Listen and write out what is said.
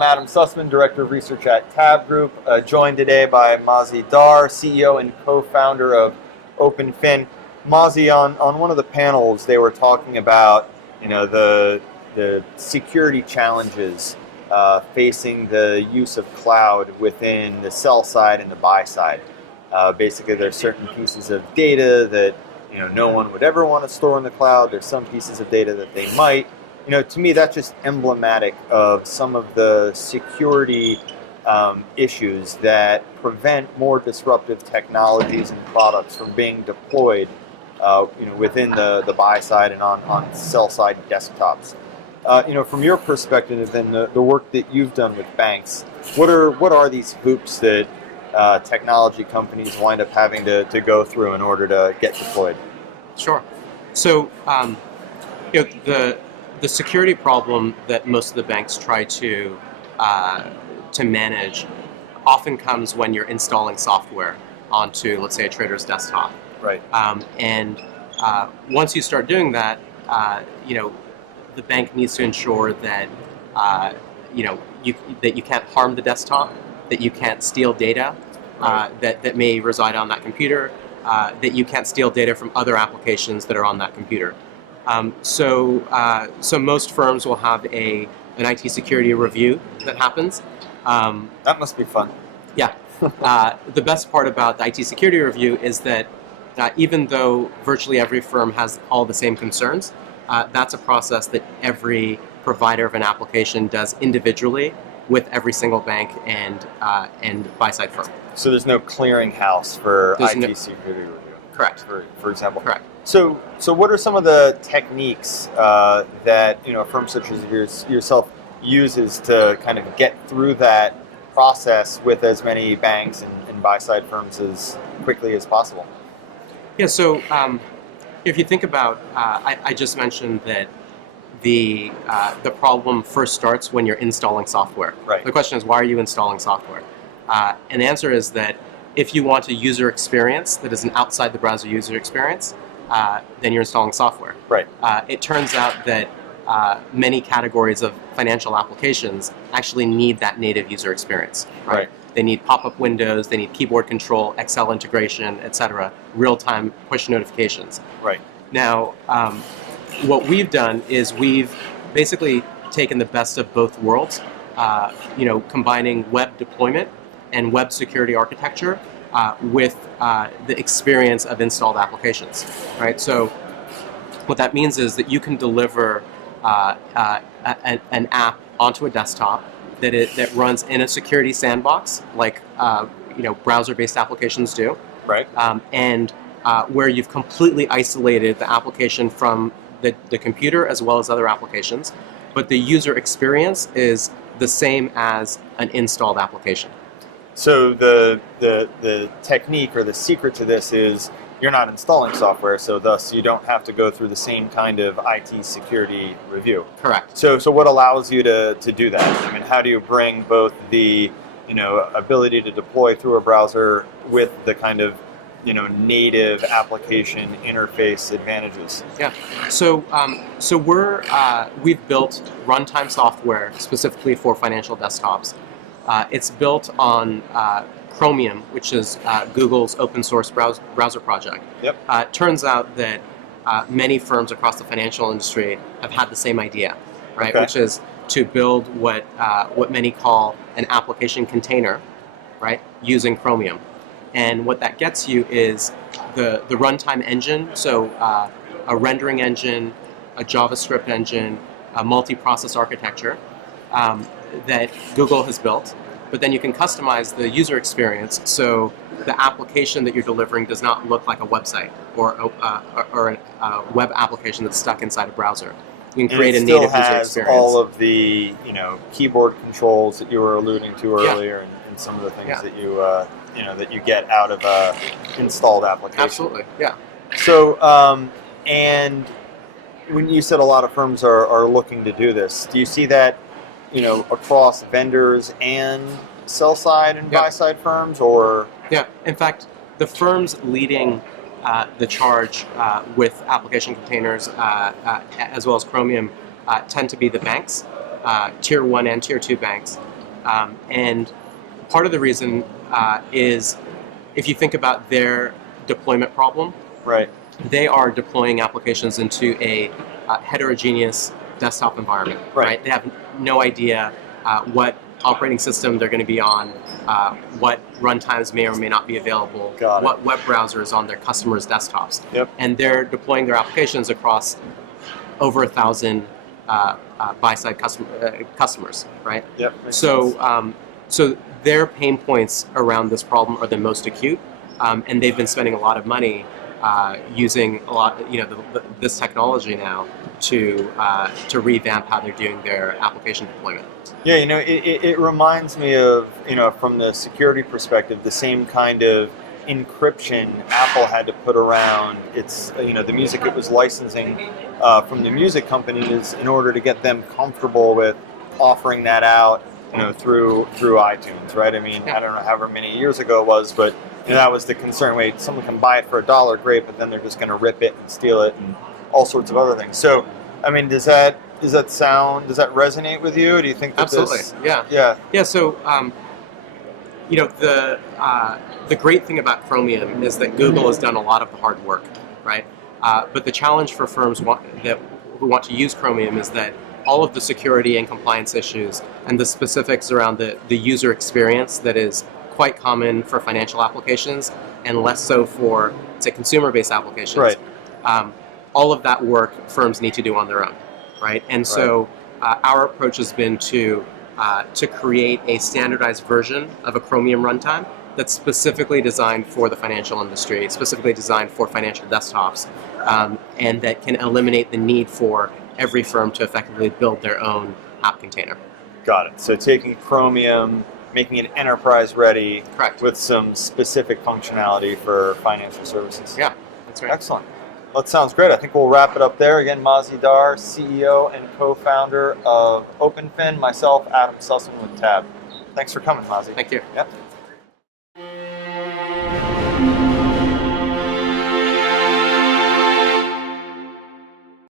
I'm Adam Sussman, Director of Research at TABB Group, joined today by Mazy Dar, CEO and co-founder of OpenFin. Mazy, on one of the panels, they were talking about the security challenges facing the use of cloud within the sell side and the buy side. Basically, there's certain pieces of data that no one would ever want to store in the cloud. There's some pieces of data that they might. To me, that's just emblematic of some of the security issues that prevent more disruptive technologies and products from being deployed, within the buy side and on sell side desktops. From your perspective and the work that you've done with banks, what are these hoops that technology companies wind up having to go through in order to get deployed? Sure. So, the security problem that most of the banks try to manage often comes when you're installing software onto, let's say, a trader's desktop. Right. Once you start doing that, the bank needs to ensure that that you can't harm the desktop, that you can't steal data that may reside on that computer, that you can't steal data from other applications that are on that computer. So most firms will have an IT security review that happens. That must be fun. Yeah. The best part about the IT security review is that even though virtually every firm has all the same concerns, that's a process that every provider of an application does individually with every single bank and buy-side firm. So there's no clearinghouse for IT security review. Correct. For example. Correct. So what are some of the techniques that firms such as yourself uses to kind of get through that process with as many banks and buy-side firms as quickly as possible? Yeah. So if you think about, I just mentioned that the problem first starts when you're installing software. Right. The question is, why are you installing software? And the answer is that if you want a user experience that is an outside the browser user experience, then you're installing software. Right. It turns out that many categories of financial applications actually need that native user experience. Right. They need pop-up windows, they need keyboard control, Excel integration, etc., real-time push notifications. Right. Now, what we've done is we've basically taken the best of both worlds, combining web deployment and web security architecture with the experience of installed applications, right? So what that means is that you can deliver an app onto a desktop that runs in a security sandbox, like browser-based applications do, right? And where you've completely isolated the application from the computer as well as other applications, but the user experience is the same as an installed application. So the technique or the secret to this is you're not installing software, so thus you don't have to go through the same kind of IT security review. Correct. So what allows you to do that? I mean, how do you bring both the ability to deploy through a browser with the kind of native application interface advantages? Yeah. So we've built runtime software specifically for financial desktops. It's built on Chromium, which is Google's open source browser project. Yep. Turns out that many firms across the financial industry have had the same idea, right? Okay. Which is to build what many call an application container, right, using Chromium. And what that gets you is the runtime engine, so a rendering engine, a JavaScript engine, a multi-process architecture that Google has built. But then you can customize the user experience so the application that you're delivering does not look like a website or a web application that's stuck inside a browser. You can create a native user experience. It still has all of the keyboard controls that you were alluding to earlier, and some of the things that you that you get out of a installed application. Absolutely, yeah. So and when you said a lot of firms are looking to do this, do you see that across vendors and sell side and buy side firms, or? Yeah, in fact, the firms leading the charge with application containers as well as Chromium tend to be the banks, tier 1 and tier 2 banks. And part of the reason is if you think about their deployment problem, Right. they are deploying applications into a heterogeneous desktop environment. Right. They have no idea what operating system they're going to be on, what runtimes may or may not be available, Got it. what web browser is on their customers' desktops. Yep. And they're deploying their applications across over 1,000 buy-side customers, right? Yep. Makes sense. So their pain points around this problem are the most acute, and they've been spending a lot of money using a lot, this technology now to revamp how they're doing their application deployment. Yeah, it reminds me of, from the security perspective, the same kind of encryption Apple had to put around its, the music it was licensing from the music companies in order to get them comfortable with offering that out, through iTunes, right? I mean, I don't know however many years ago it was, but that was the concern. Wait, someone can buy it for $1, great, but then they're just going to rip it and steal it and all sorts of other things. So, I mean, does that resonate with you? Do you think that Absolutely, yeah. So, the great thing about Chromium is that Google has done a lot of the hard work, right? But the challenge for firms who want to use Chromium is that all of the security and compliance issues and the specifics around the user experience that is quite common for financial applications and less so for, say, consumer-based applications. Right. All of that work firms need to do on their own, right? And so our approach has been to create a standardized version of a Chromium runtime that's specifically designed for the financial industry, specifically designed for financial desktops, and that can eliminate the need for every firm to effectively build their own app container. Got it. So taking Chromium, making it enterprise ready. Correct. With some specific functionality for financial services. Yeah, that's right. Excellent. Well, that sounds great. I think we'll wrap it up there. Again, Mazy Dar, CEO and co-founder of OpenFin, myself, Adam Sussman with TABB. Thanks for coming, Mazy. Thank you. Yep.